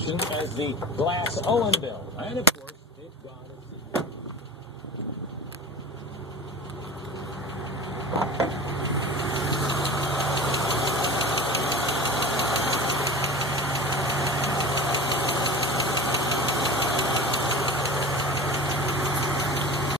tradition as the Glass Owen Bill. And, of course,